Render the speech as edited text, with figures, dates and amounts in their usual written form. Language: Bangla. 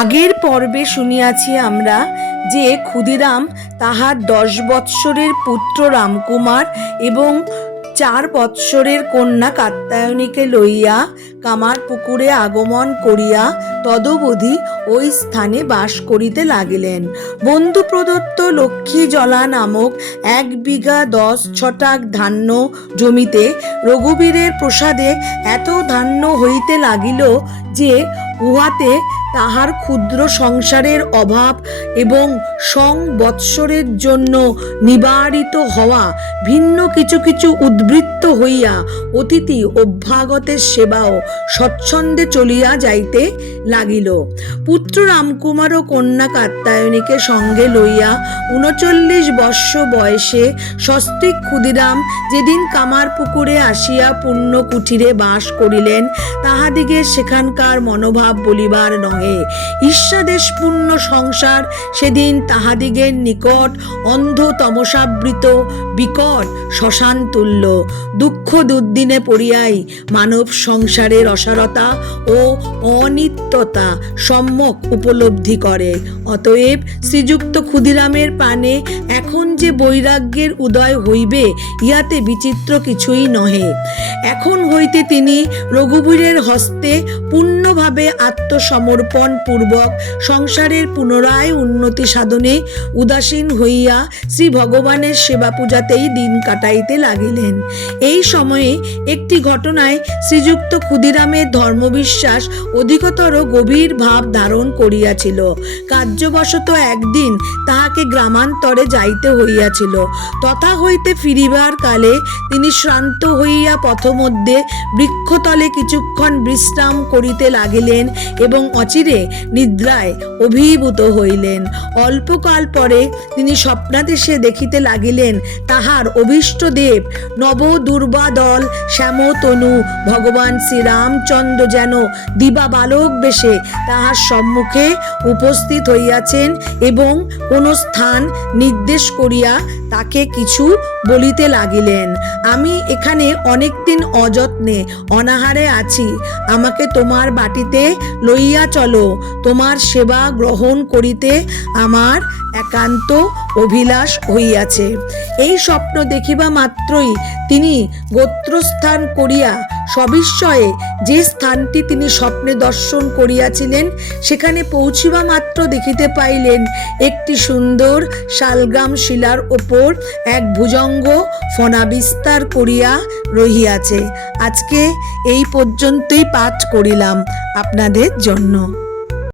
আগের পর্বে শুনিয়াছি আমরা যে ক্ষুদিরাম তাহার 10 বৎসরের পুত্র রামকুমার এবং 4 বৎসরের কন্যা কাত্যায়নীকে লইয়া কামারপুকুরে আগমন করিয়া তদবধি ওই স্থানে বাস করিতে লাগিলেন। বন্ধু প্রদত্ত লক্ষ্মী জলা নামক 1 বিঘা 10 ছটাক ধান্য জমিতে রঘুবীরের প্রসাদে এত ধান্য হইতে লাগিল যে উহাতে তাহার ক্ষুদ্র সংসারের অভাব এবং সংবৎসরের জন্য নিবারিত হওয়া ভিন্ন কিছু কিছু উদ্বৃত্ত হইয়া অতিথি অভ্যাগতের সেবাও স্বচ্ছন্দে চলিয়া যাইতে লাগিল। পুত্র রামকুমার ও কন্যা কাত্যায়নীকে সঙ্গে লইয়া 39 বর্ষ বয়সে সস্ত্রীক ক্ষুদিরাম যেদিন কামারপুকুরে আসিয়া পুণ্য কুঠিরে বাস করিলেন, তাহাদিগের সেখানকার মনোভাব বলিবার নহে। ঈর্ষাদেশপূর্ণ সংসার সেদিন তাহাদিগের নিকট অন্ধ তমসাবৃত বিকট শ্মশান তুল্য। দুঃখ দুর্দিনে পড়িয়াই মানব সংসারের অসারতা ও অনিত্যতা সম্যক উপলব্ধি করে। অতএব শ্রীযুক্ত ক্ষুদিরামের প্রাণে এখন যে বৈরাগ্যের উদয় হইবে, ইহাতে বিচিত্র কিছুই নহে। এখন হইতে তিনি রঘুবীরের হস্তে পূর্ণভাবে আত্মসমর্পণ পূর্বক সংসারের পুনরায় উন্নতি সাধনে উদাসীন হইয়া শ্রী ভগবানের সেবা পূজাতেই দিন কাটাইতে লাগিলেন। এই সময়ে একটি ঘটনায় শ্রীযুক্ত ক্ষুদিরামের ধর্মবিশ্বাস অধিকতর গভীর ভাব ধারণ করিয়াছিল। কার্যবশত একদিন তাহাকে গ্রামান্তরে যাইতে হইয়াছিল। তথা হইতে ফিরিবার কালে তিনি শ্রান্ত হইয়া পথমধ্যে বৃক্ষতলে কিছুক্ষণ বিশ্রাম করিতে লাগিলেন এবং অচিরে নিদ্রায় অভিভূত হইলেন। অল্পকাল পরে তিনি স্বপ্নাদেশে দেখিতে লাগিলেন তাহার অভীষ্ট দেব নব দুর্বাদল শ্যামতনু ভগবান শ্রীরামচন্দ্র যেন দিবা বালক বেশে তাহার সম্মুখে উপস্থিত হইয়াছেন এবং কোন স্থান নির্দেশ করিয়া তাকে কিছু বলিতে লাগিলেন। আমি এখানে অনেকদিন অযত্নে অনাহারে আছি, আমাকে তোমার বাটিতে লইয়া চলো, তোমার সেবা গ্রহণ করিতে আমার একান্ত অভিলাষ হইয়াছে। এই স্বপ্ন দেখিবা মাত্রই তিনি গোত্রস্থান করিয়া সবিস্ময়ে যে স্থানটি তিনি স্বপ্নে দর্শন করিয়াছিলেন সেখানে পৌঁছিবা মাত্র দেখিতে পাইলেন একটি সুন্দর শালগ্রাম শিলার ওপর এক ভুজঙ্গ ফণা বিস্তার করিয়া রহিয়াছে। আজকে এই পর্যন্তই পাঠ করিলাম আপনাদের জন্য।